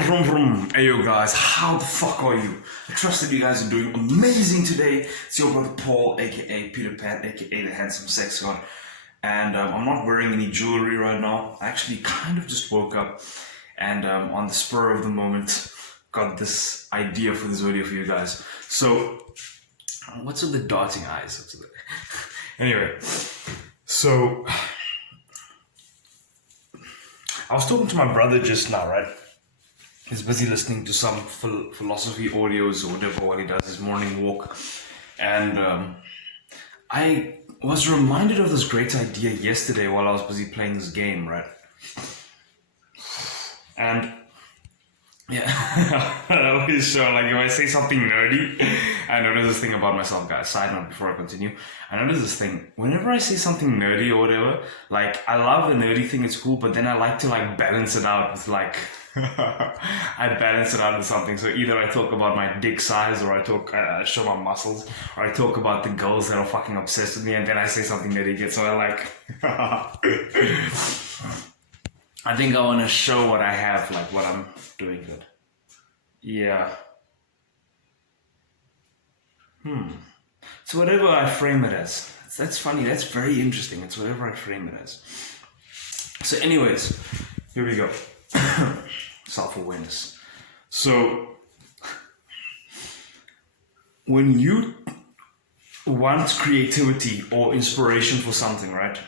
Vroom, vroom. Hey yo guys, how the fuck are you? I trust that you guys are doing amazing today. It's your brother Paul, aka Peter Pan, aka the handsome sex god. And I'm not wearing any jewelry right now. I actually kind of just woke up and on the spur of the moment got this idea for this video for you guys. So, what's with the darting eyes? Anyway, so I was talking to my brother just now, right? He's busy listening to some philosophy audios or whatever while he does his morning walk. And I was reminded of this great idea yesterday while I was busy playing this game, right? And yeah, I always show, like, if I say something nerdy, I notice this thing about myself, guys. Side note before I continue. I notice this thing. Whenever I say something nerdy or whatever, like, I love the nerdy thing, it's cool, but then I like to, like, balance it out with, like, I balance it out with something. So either I talk about my dick size, or I show my muscles, or I talk about the girls that are fucking obsessed with me, and then I say something nerdy again. So I like, I think I want to show what I have, like what I'm doing good. Yeah. So whatever I frame it as. That's funny. That's very interesting. It's whatever I frame it as. So anyways, here we go. Self-awareness. So when you want creativity or inspiration for something, right?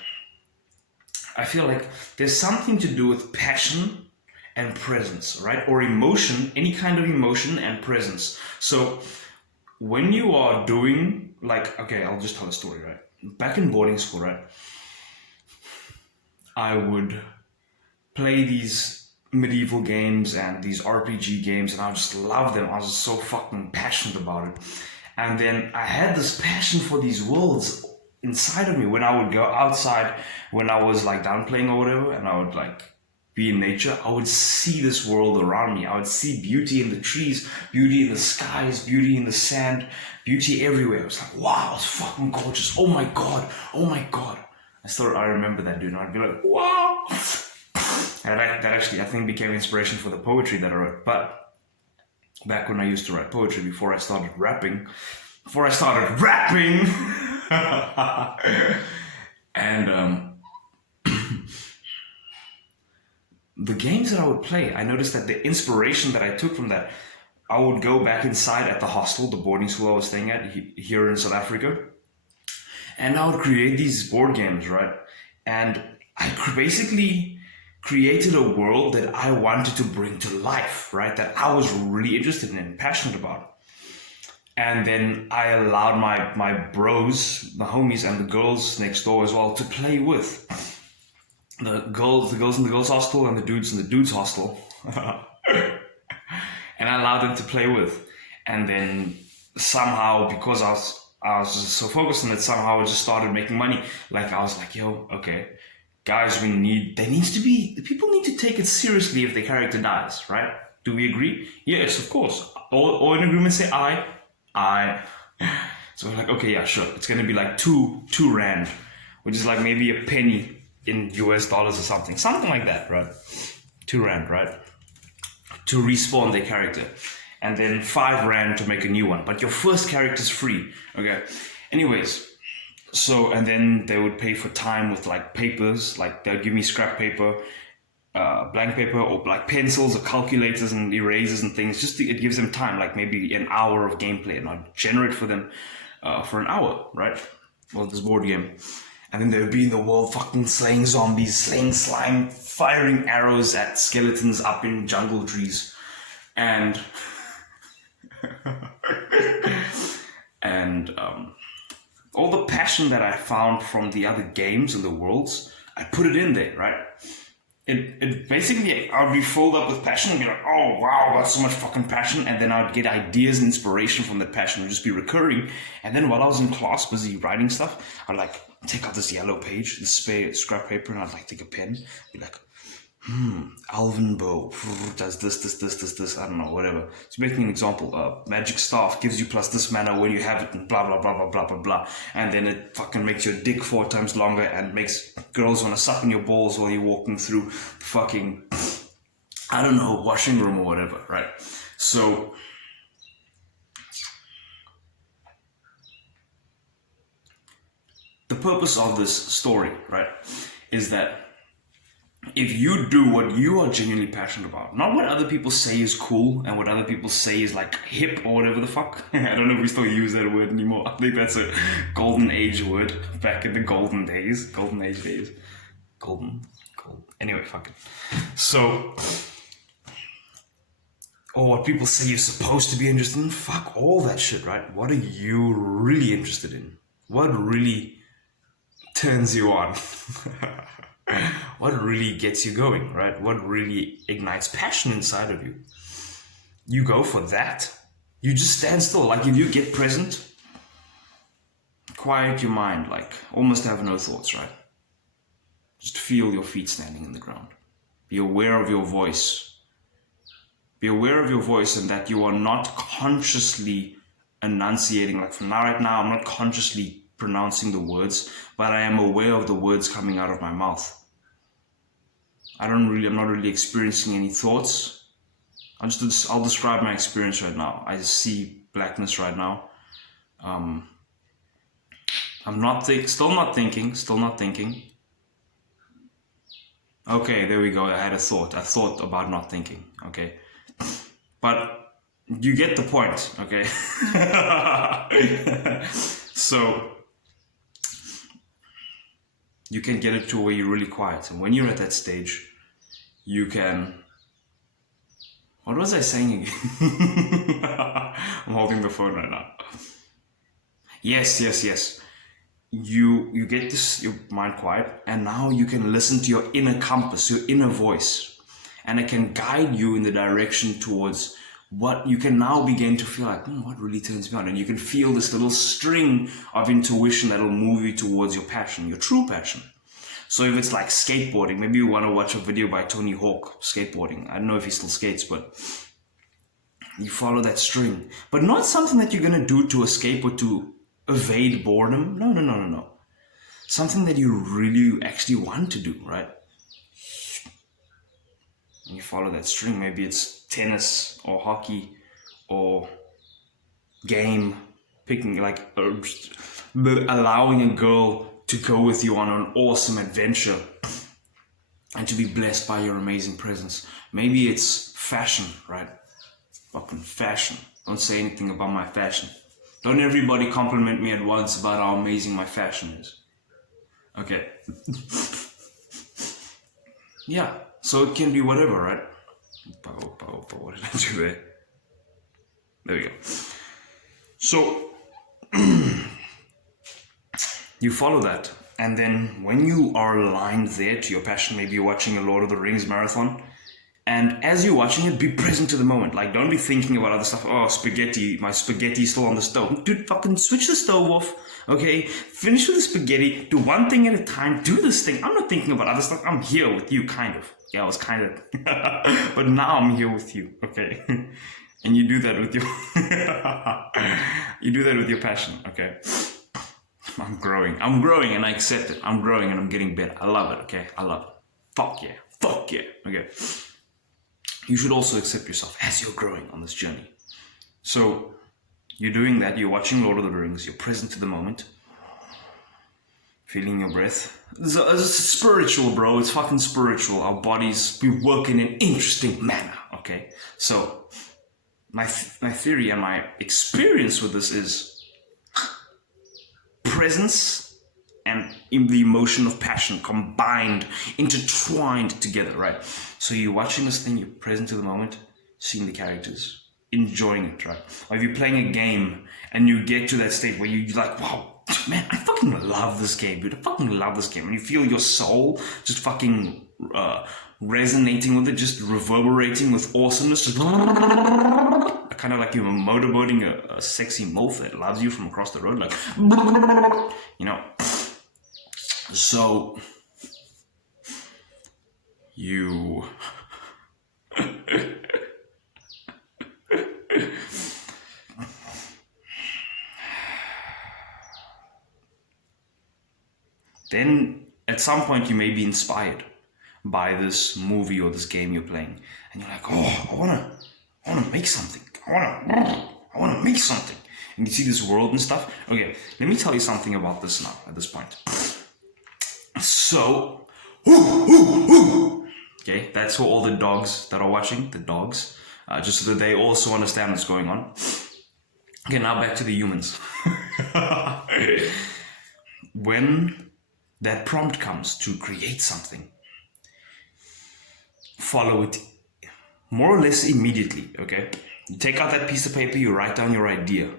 I feel like there's something to do with passion and presence, right? Or emotion, any kind of emotion and presence. So when you are doing, like, okay, I'll just tell a story, right? Back in boarding school, right? I would play these medieval games and these RPG games, and I just love them. I was so fucking passionate about it. And then I had this passion for these worlds inside of me. When I would go outside, when I was like down playing or whatever, and I would like be in nature, I would see this world around me. I would see beauty in the trees, beauty in the skies, beauty in the sand, beauty everywhere. I was like, wow, it's fucking gorgeous. Oh my god, oh my god. I remember that, dude, and I'd be like, wow. And that actually, I think, became inspiration for the poetry that I wrote. But back when I used to write poetry, before I started rapping, and the games that I would play, I noticed that the inspiration that I took from that, I would go back inside at the hostel, the boarding school I was staying at here in South Africa, and I would create these board games, right? And I basically created a world that I wanted to bring to life, right? That I was really interested in and passionate about. And then I allowed my bros, the homies, and the girls next door as well to play with. The girls in the girls' hostel and the dudes in the dudes' hostel. And I allowed them to play with. And then somehow, because I was just so focused on it, somehow I just started making money. Like, I was like, yo, okay, guys, people need to take it seriously if the character dies, right? Do we agree? Yes, of course. All in agreement say I. So we're like, okay, yeah, sure. It's gonna be like two rand, which is like maybe a penny in US dollars or something like that, right? 2 rand, right? To respawn their character. And then 5 rand to make a new one. But your first character is free, okay? Anyways, so, and then they would pay for time with like papers, like they'd give me scrap paper, blank paper, or like pencils or calculators and erasers and things. It gives them time, like maybe an hour of gameplay, and I'd generate for them for an hour, right? Well, this board game. And then they would be in the world fucking slaying zombies, slaying slime, firing arrows at skeletons up in jungle trees. And all the passion that I found from the other games and the worlds, I put it in there, right? It basically, I would be filled up with passion and be like, oh wow, that's so much fucking passion. And then I would get ideas and inspiration from that passion. It would just be recurring. And then while I was in class busy writing stuff, I'd like take out this yellow page, this spare scrap paper, and I'd like take a pen, be like, Alvin Bow does this, I don't know, whatever. So making an example, magic staff gives you plus this mana when you have it, and blah, blah, blah, blah, blah, blah, blah. And then it fucking makes your dick 4 times longer and makes girls want to suck in your balls while you're walking through fucking I don't know, washing room or whatever, right? So the purpose of this story, right, is that if you do what you are genuinely passionate about, not what other people say is cool and what other people say is like hip or whatever the fuck. I don't know if we still use that word anymore. I think that's a golden age word back in the golden days. Golden age days. Golden. Anyway, fuck it. So, or what people say you're supposed to be interested in, fuck all that shit, right? What are you really interested in? What really turns you on? What really gets you going, right? What really ignites passion inside of you? You go for that. You just stand still. Like if you get present, quiet your mind, like almost have no thoughts, right? Just feel your feet standing in the ground. Be aware of your voice. Be aware of your voice and that you are not consciously enunciating. Like from now, right now, I'm not consciously pronouncing the words, but I am aware of the words coming out of my mouth. I'm not really experiencing any thoughts. I'll describe my experience right now. I see blackness right now. I'm still not thinking. Okay, there we go. I had a thought. I thought about not thinking. Okay. But you get the point, okay? So you can get it to where you're really quiet. And when you're at that stage, you can... What was I saying again? I'm holding the phone right now. Yes. You get your mind quiet, and now you can listen to your inner compass, your inner voice. And it can guide you in the direction towards what you can now begin to feel like, what really turns me on? And you can feel this little string of intuition that'll move you towards your passion, your true passion. So if it's like skateboarding, maybe you want to watch a video by Tony Hawk, skateboarding. I don't know if he still skates, but you follow that string. But not something that you're going to do to escape or to evade boredom. No. Something that you really actually want to do, right? And you follow that string. Maybe it's tennis or hockey or game, picking like allowing a girl to go with you on an awesome adventure and to be blessed by your amazing presence. Maybe it's fashion, right? Fucking fashion. Don't say anything about my fashion. Don't everybody compliment me at once about how amazing my fashion is. Okay. Yeah. So it can be whatever, right? What did I do there? There we go. So you follow that, and then when you are aligned there to your passion, maybe you're watching a Lord of the Rings marathon, and as you're watching it, be present to the moment. Like, don't be thinking about other stuff. Oh, spaghetti, my spaghetti's still on the stove. Dude, fucking switch the stove off, okay? Finish with the spaghetti, do one thing at a time, do this thing. I'm not thinking about other stuff. I'm here with you, kind of. Yeah, I was kind of, but now I'm here with you, okay? And you do that with your, you do that with your passion, okay? I'm growing and I accept it. I'm growing and I'm getting better. I love it, okay? I love it. Fuck yeah, okay? You should also accept yourself as you're growing on this journey. So you're doing that, you're watching Lord of the Rings, you're present to the moment, feeling your breath. It's spiritual, bro. It's fucking spiritual. Our bodies, we work in an interesting manner, okay? So my theory and my experience with this is presence and in the emotion of passion combined, intertwined together, right? So you're watching this thing, you're present to the moment, seeing the characters, enjoying it, right? Or if you're playing a game and you get to that state where you're like, wow, man, I fucking love this game, dude. I fucking love this game. And you feel your soul just fucking resonating with it, just reverberating with awesomeness, just kind of like you're motorboating a sexy MILF that loves you from across the road, like, you know. So you then at some point you may be inspired by this movie or this game you're playing, and you're like, oh, I wanna make something. I wanna make something. And you see this world and stuff. Okay, let me tell you something about this now. At this point, so, okay, that's for all the dogs that are watching. The dogs, just so that they also understand what's going on. Okay, now back to the humans. When that prompt comes to create something, follow it more or less immediately, okay? You take out that piece of paper, you write down your idea,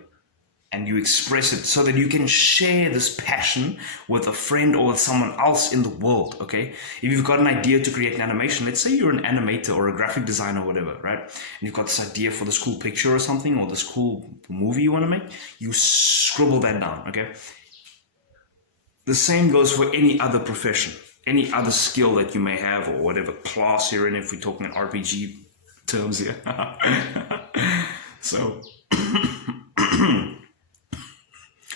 and you express it so that you can share this passion with a friend or with someone else in the world, okay? If you've got an idea to create an animation, let's say you're an animator or a graphic designer or whatever, right? And you've got this idea for this cool picture or something, or this cool movie you want to make, you scribble that down, okay? The same goes for any other profession, any other skill that you may have, or whatever class you're in, if we're talking in RPG terms here. So,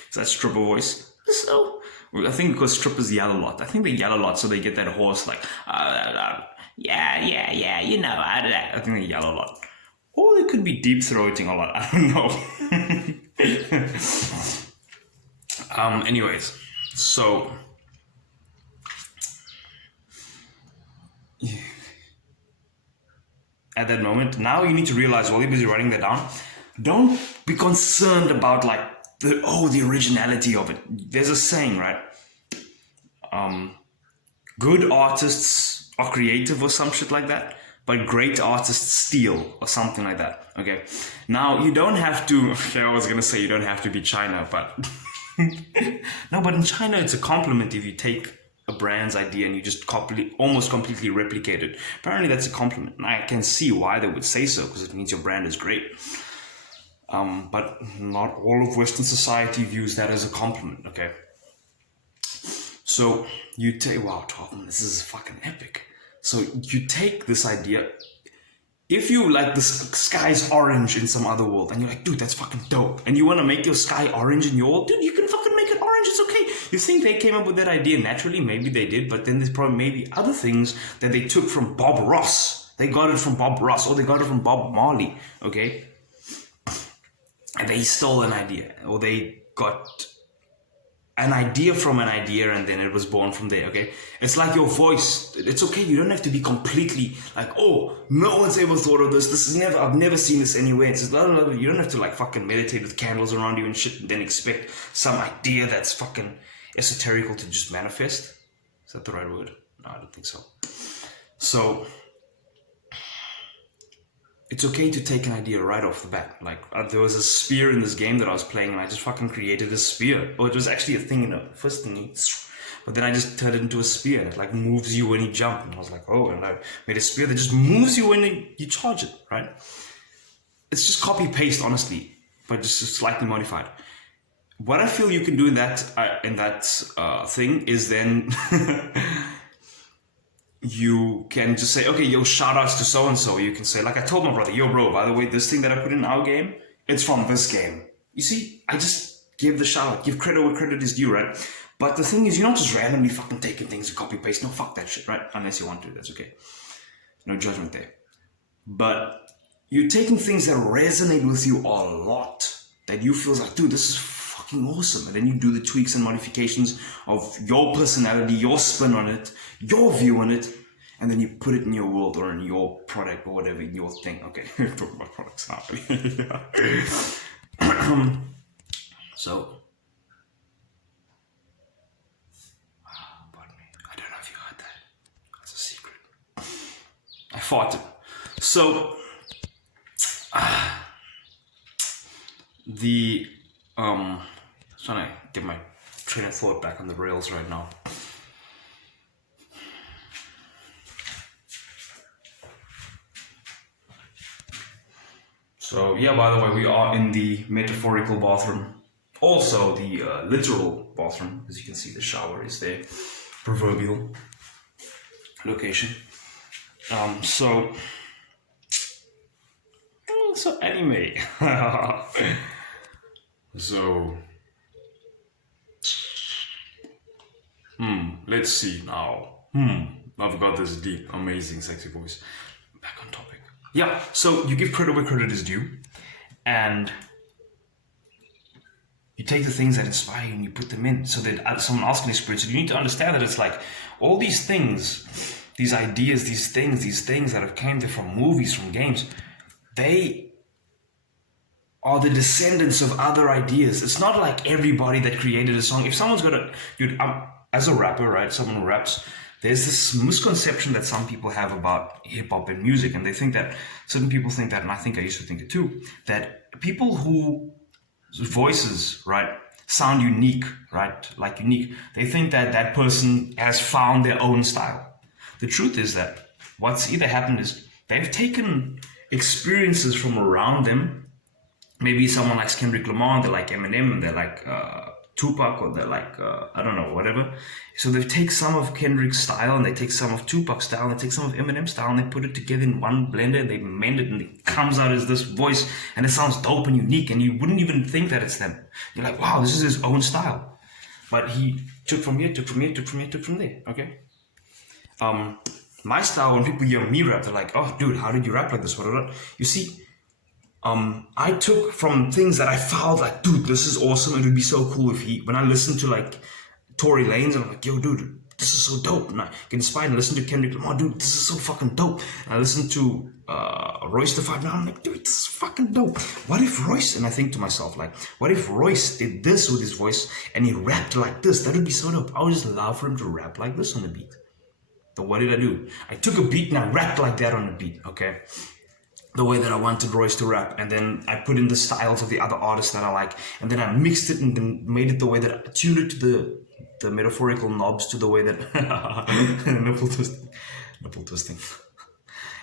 is that stripper voice? So, I think because strippers yell a lot. I think they yell a lot, so they get that hoarse, like, yeah, you know, I think they yell a lot. Or they could be deep throating a lot, I don't know. Anyways, so, at that moment, now you need to realize while you're busy writing that down, don't be concerned about like the originality of it. There's a saying, right? Good artists are creative or some shit like that, but great artists steal or something like that. Okay. Now you don't have to. Okay, I was gonna say you don't have to be China, but no. But in China, it's a compliment if you take a brand's idea and you just almost completely replicate it. Apparently, that's a compliment, and I can see why they would say so, because it means your brand is great. But not all of Western society views that as a compliment, okay? So you take, wow, 12 minutes, this is fucking epic. So you take this idea, if you like the sky's orange in some other world, and you're like, dude, that's fucking dope, and you want to make your sky orange in your world, dude, you can fucking make it orange, it's okay. You think they came up with that idea naturally? Maybe they did, but then there's probably maybe other things that they took from Bob Ross. They got it from Bob Ross, or they got it from Bob Marley, okay? And they stole an idea, or they got an idea from an idea, and then it was born from there, okay? It's like your voice. It's okay. You don't have to be completely like, oh, no one's ever thought of this. I've never seen this anywhere. It's just, you don't have to like fucking meditate with candles around you and shit and then expect some idea that's fucking esoterical to just manifest. Is that the right word? No, I don't think so. So, it's okay to take an idea right off the bat. Like, there was a spear in this game that I was playing, and I just fucking created a spear. Or it was actually a thing in the first thingy. But then I just turned it into a spear. It like moves you when you jump. And I was like, oh, and I made a spear that just moves you when you charge it, right? It's just copy paste, honestly, but just slightly modified. What I feel you can do in that thing is then you can just say, okay, yo, shout outs to so and so. You can say, like I told my brother, yo, bro, by the way, this thing that I put in our game, it's from this game. You see, I just give the shout out, give credit where credit is due, right? But the thing is, you're not just randomly fucking taking things and copy paste. No, fuck that shit, right? Unless you want to, that's okay. No judgment there. But you're taking things that resonate with you a lot, that you feel like, dude, this is fucking awesome. And then you do the tweaks and modifications of your personality, your spin on it, your view on it, and then you put it in your world or in your product or whatever, in your thing. Okay, talking about products now. So, pardon me. I don't know if you heard that. That's a secret. I farted. So, I'm trying to get my train of thought back on the rails right now. So yeah, by the way, we are in the metaphorical bathroom. Also the literal bathroom, as you can see the shower is there. Proverbial location. So anime. So let's see now. I've got this deep, amazing, sexy voice. Back on topic. Yeah, so you give credit where credit is due, and you take the things that inspire you and you put them in, so that someone else can experience it. You need to understand that it's like all these things, these ideas, these things that have came there from movies, from games, they are the descendants of other ideas. It's not like everybody that created a song. If someone's got a, dude, as a rapper, right, someone who raps, there's this misconception that some people have about hip-hop and music, and they think that, certain people think that, and I think I used to think it too, that people who voices, right, sound unique, right, like unique, they think that that person has found their own style. The truth is that what's either happened is they've taken experiences from around them. Maybe someone likes Kendrick Lamar, they like Eminem, and they like Tupac, or they like, I don't know, whatever. So they take some of Kendrick's style, and they take some of Tupac's style, and they take some of Eminem's style, and they put it together in one blender, and they mend it, and it comes out as this voice, and it sounds dope and unique, and you wouldn't even think that it's them. You're like, wow, this is his own style. But he took from here, took from here, took from here, took from there, okay? My style, when people hear me rap, they're like, oh, dude, how did you rap like this? What? You see, I took from things that I felt like, dude, this is awesome. It would be so cool if when I listen to like Tory Lanez, and I'm like, yo, dude, this is so dope. And I get inspired and listen to Kendrick Lamar, dude, this is so fucking dope. And I listen to Royce the 5 9, I'm like, dude, this is fucking dope. What if Royce, and I think to myself, like, what if Royce did this with his voice and he rapped like this? That would be so dope. I would just love for him to rap like this on the beat. But what did I do? I took a beat and I rapped like that on the beat, okay? The way that I wanted Royce to rap, and then I put in the styles of the other artists that I like, and then I mixed it and then made it the way that I tuned it to the metaphorical knobs, to the way that nipple twisting.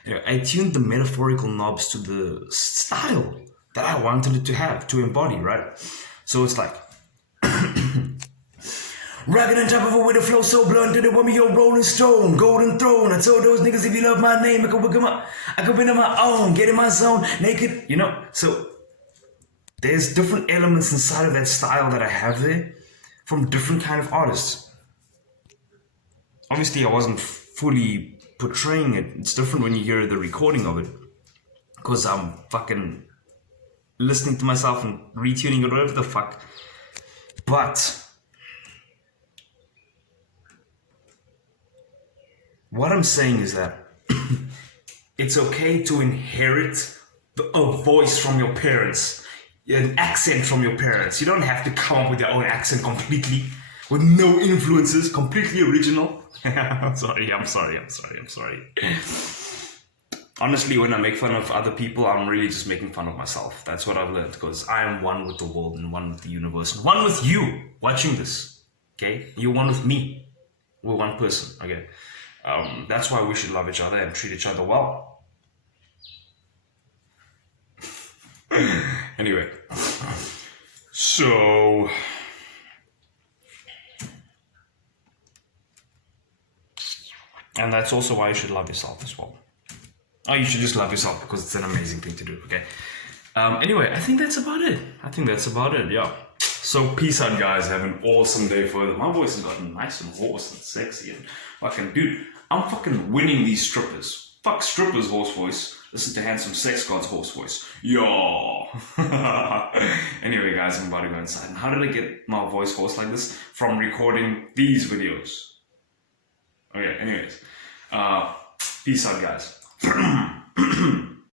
Anyway, I tuned the metaphorical knobs to the style that I wanted it to have, to embody, right? So it's like rockin' on top of it with a flow so blunt that it want me your Rolling Stone, Golden Throne. I told those niggas, if you love my name, I could win on my own, get in my zone, naked, you know? So there's different elements inside of that style that I have there from different kind of artists. Obviously, I wasn't fully portraying it. It's different when you hear the recording of it, because I'm fucking listening to myself and retuning it, whatever the fuck. But what I'm saying is that it's okay to inherit a voice from your parents, an accent from your parents. You don't have to come up with your own accent completely, with no influences, completely original. I'm sorry. Honestly, when I make fun of other people, I'm really just making fun of myself. That's what I've learned, because I am one with the world and one with the universe, and one with you watching this, okay? You're one with me. We're one person, okay? That's why we should love each other and treat each other well. Anyway, so and that's also why you should love yourself as well. Oh, you should just love yourself because it's an amazing thing to do, okay? Anyway, I think that's about it. Yeah. So peace out, guys. Have an awesome day further. My voice has gotten nice and hoarse and sexy and fucking, dude, I'm fucking winning these strippers. Fuck strippers' horse voice. Listen to handsome sex god's horse voice. Yo. Anyway, guys, I'm about to go inside. And how did I get my voice hoarse like this? From recording these videos. Okay, anyways. Peace out, guys.